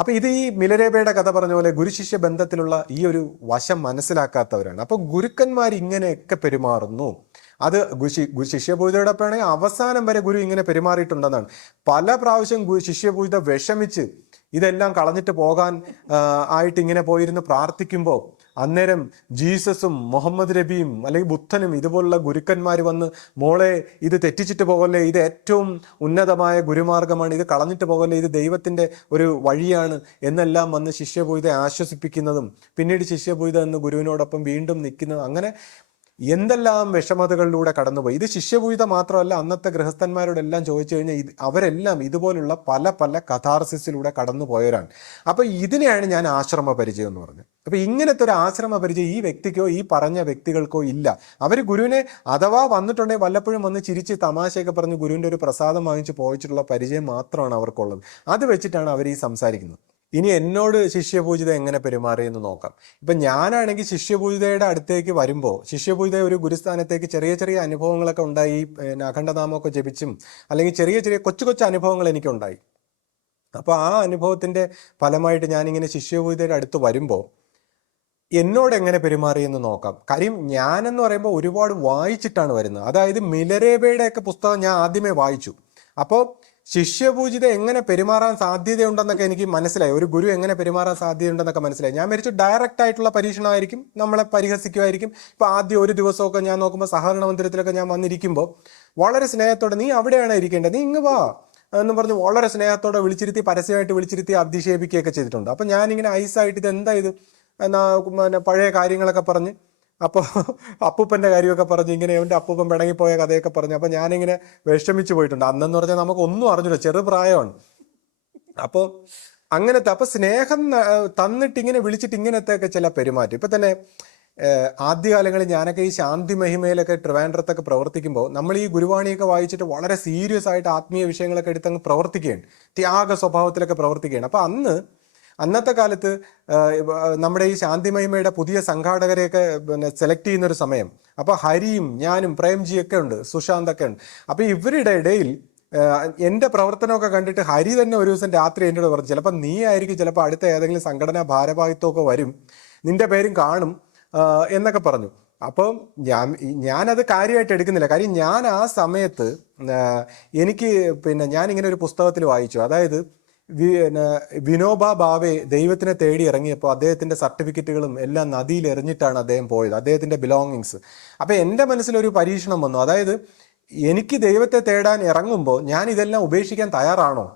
അപ്പൊ ഇത് ഈ മിലരേബയുടെ കഥ പറഞ്ഞ പോലെ ഗുരുശിഷ്യ ബന്ധത്തിലുള്ള ഈ ഒരു വശം മനസ്സിലാക്കാത്തവരാണ്. അപ്പൊ ഗുരുക്കന്മാർ ഇങ്ങനെയൊക്കെ പെരുമാറുന്നു. അത് ശിഷ്യപൂജയോടൊപ്പമാണെങ്കിൽ അവസാനം വരെ ഗുരു ഇങ്ങനെ പെരുമാറിയിട്ടുണ്ടെന്നാണ്. പല പ്രാവശ്യം ശിഷ്യപൂജ വിഷമിച്ച് ഇതെല്ലാം കളഞ്ഞിട്ട് പോകാൻ ആയിട്ട് ഇങ്ങനെ പോയിരുന്ന് പ്രാർത്ഥിക്കുമ്പോൾ അന്നേരം ജീസസും മുഹമ്മദ് നബിയും അല്ലെങ്കിൽ ബുദ്ധനും ഇതുപോലുള്ള ഗുരുക്കന്മാർ വന്ന്, മോളെ ഇത് തെറ്റിച്ചിട്ട് പോകല്ലേ, ഇത് ഏറ്റവും ഉന്നതമായ ഗുരുമാർഗമാണ്, ഇത് കളഞ്ഞിട്ട് പോകല്ലേ, ഇത് ദൈവത്തിൻ്റെ ഒരു വഴിയാണ് എന്നെല്ലാം വന്ന് ശിഷ്യപൂജിതയെ ആശ്വസിപ്പിക്കുന്നതും പിന്നീട് ശിഷ്യപൂജിത എന്ന് ഗുരുവിനോടൊപ്പം വീണ്ടും നിൽക്കുന്നതും, അങ്ങനെ എന്തെല്ലാം വിഷമതകളിലൂടെ കടന്നുപോയി. ഇത് ശിഷ്യപൂജിത മാത്രമല്ല, അന്നത്തെ ഗൃഹസ്ഥന്മാരോടെല്ലാം ചോദിച്ചു കഴിഞ്ഞാൽ അവരെല്ലാം ഇതുപോലുള്ള പല പല കഥാർസിസിലൂടെ കടന്നു പോയവരാണ്. അപ്പൊ ഇതിനെയാണ് ഞാൻ ആശ്രമ പരിചയം എന്ന് പറഞ്ഞത്. അപ്പൊ ഇങ്ങനത്തെ ഒരു ആശ്രമ പരിചയം ഈ വ്യക്തിക്കോ ഈ പറഞ്ഞ വ്യക്തികൾക്കോ ഇല്ല. അവർ ഗുരുവിനെ അഥവാ വന്നിട്ടുണ്ടെങ്കിൽ വല്ലപ്പോഴും വന്ന് ചിരിച്ച് തമാശയൊക്കെ പറഞ്ഞ് ഗുരുവിൻ്റെ ഒരു പ്രസാദം വാങ്ങിച്ച് പോയിട്ടുള്ള പരിചയം മാത്രമാണ് അവർക്കുള്ളത്. അത് വെച്ചിട്ടാണ് അവർ ഈ സംസാരിക്കുന്നത്. ഇനി എന്നോട് ശിഷ്യപൂജിത എങ്ങനെ പെരുമാറിയെന്ന് നോക്കാം. ഇപ്പം ഞാനാണെങ്കിൽ ശിഷ്യപൂജിതയുടെ അടുത്തേക്ക് വരുമ്പോൾ, ശിഷ്യപൂജിത ഒരു ഗുരുസ്ഥാനത്തേക്ക് ചെറിയ ചെറിയ അനുഭവങ്ങളൊക്കെ ഉണ്ടായി, അഖണ്ഡനാമമൊക്കെ ജപിച്ചും അല്ലെങ്കിൽ ചെറിയ ചെറിയ കൊച്ചു കൊച്ചു അനുഭവങ്ങൾ എനിക്കുണ്ടായി. അപ്പോൾ ആ അനുഭവത്തിൻ്റെ ഫലമായിട്ട് ഞാനിങ്ങനെ ശിഷ്യപൂജിതയുടെ അടുത്ത് വരുമ്പോൾ എന്നോട് എങ്ങനെ പെരുമാറിയെന്ന് നോക്കാം. കാര്യം ഞാനെന്ന് പറയുമ്പോൾ ഒരുപാട് വായിച്ചിട്ടാണ് വരുന്നത്. അതായത് മിലരേബയുടെയൊക്കെ പുസ്തകം ഞാൻ ആദ്യമേ വായിച്ചു. അപ്പോൾ ശിഷ്യപൂജിത എങ്ങനെ പെരുമാറാൻ സാധ്യതയുണ്ടെന്നൊക്കെ എനിക്ക് മനസ്സിലായി. ഒരു ഗുരു എങ്ങനെ പെരുമാറാൻ സാധ്യതയുണ്ടെന്നൊക്കെ മനസ്സിലായി. ഞാൻ വിചാരിച്ചു ഡയറക്റ്റ് ആയിട്ടുള്ള പരീക്ഷണമായിരിക്കും, നമ്മളെ പരിഹസിക്കുമായിരിക്കും. ഇപ്പോൾ ആദ്യം ഒരു ദിവസമൊക്കെ ഞാൻ നോക്കുമ്പോൾ സഹകരണ മന്ദിരത്തിലൊക്കെ ഞാൻ വന്നിരിക്കുമ്പോൾ വളരെ സ്നേഹത്തോടെ, നീ അവിടെയാണ് ഇരിക്കേണ്ടത്, നീ ഇങ്ങ് വാ എന്ന് പറഞ്ഞ് വളരെ സ്നേഹത്തോടെ വിളിച്ചിരുത്തി, പരസ്യമായിട്ട് വിളിച്ചിരുത്തി അധിക്ഷേപിക്കുകയൊക്കെ ചെയ്തിട്ടുണ്ട്. അപ്പം ഞാനിങ്ങനെ ഐസായിട്ട് ഇത് എന്താ ഇത് എന്നാ പഴയ കാര്യങ്ങളൊക്കെ പറഞ്ഞ്, അപ്പോൾ അപ്പൂപ്പൻ്റെ കാര്യമൊക്കെ പറഞ്ഞ് ഇങ്ങനെ എൻ്റെ അപ്പൂപ്പൻ പിണങ്ങിപ്പോയ കഥയൊക്കെ പറഞ്ഞു. അപ്പോൾ ഞാനിങ്ങനെ വിഷമിച്ച് പോയിട്ടുണ്ട്. അന്നെന്ന് പറഞ്ഞാൽ നമുക്കൊന്നും അറിഞ്ഞില്ല, ചെറുപ്രായമാണ്. അപ്പോൾ അങ്ങനത്തെ, അപ്പോൾ സ്നേഹം തന്നിട്ട് ഇങ്ങനെ വിളിച്ചിട്ട് ഇങ്ങനത്തെയൊക്കെ ചില പെരുമാറ്റം. ഇപ്പം തന്നെ ആദ്യകാലങ്ങളിൽ ഞാനൊക്കെ ഈ ശാന്തി മഹിമയിലൊക്കെ ട്രിവാൻഡ്രത്തൊക്കെ പ്രവർത്തിക്കുമ്പോൾ നമ്മൾ ഈ ഗുരുവാണിയൊക്കെ വായിച്ചിട്ട് വളരെ സീരിയസ് ആയിട്ട് ആത്മീയ വിഷയങ്ങളൊക്കെ എടുത്തങ്ങ് പ്രവർത്തിക്കുകയാണ്, ത്യാഗ സ്വഭാവത്തിലൊക്കെ പ്രവർത്തിക്കുകയാണ്. അപ്പോൾ അന്നത്തെ കാലത്ത് നമ്മുടെ ഈ ശാന്തി മഹിമയുടെ പുതിയ സംഘാടകരെയൊക്കെ സെലക്ട് ചെയ്യുന്നൊരു സമയം. അപ്പോൾ ഹരിയും ഞാനും പ്രേംജിയൊക്കെ ഉണ്ട്, സുശാന്തൊക്കെ ഉണ്ട്. അപ്പോൾ ഇവരുടെ ഇടയിൽ എൻ്റെ പ്രവർത്തനമൊക്കെ കണ്ടിട്ട് ഹരി തന്നെ ഒരു ദിവസം രാത്രി എന്നോട് പറഞ്ഞു, ചിലപ്പോൾ നീ ആയിരിക്കും ചിലപ്പോൾ അടുത്ത ഏതെങ്കിലും സംഘടനാ ഭാരവാഹിത്വമൊക്കെ വരും, നിന്റെ പേരും കാണും എന്നൊക്കെ പറഞ്ഞു. അപ്പം ഞാനത് കാര്യമായിട്ട് എടുക്കുന്നില്ല. കാര്യം ഞാൻ ആ സമയത്ത് എനിക്ക് ഞാനിങ്ങനെ ഒരു പുസ്തകത്തിൽ വായിച്ചു. അതായത് വിനോബ ഭാവെ ദൈവത്തിനെ തേടി ഇറങ്ങിയപ്പോൾ അദ്ദേഹത്തിൻ്റെ സർട്ടിഫിക്കറ്റുകളും എല്ലാം നദിയിൽ എറിഞ്ഞിട്ടാണ് അദ്ദേഹം പോയത്, അദ്ദേഹത്തിൻ്റെ ബിലോങ്ങിങ്സ്. അപ്പം എൻ്റെ മനസ്സിലൊരു പരീക്ഷണം വന്നു. അതായത് എനിക്ക് ദൈവത്തെ തേടാൻ ഇറങ്ങുമ്പോൾ ഞാൻ ഇതെല്ലാം ഉപേക്ഷിക്കാൻ തയ്യാറാണോ?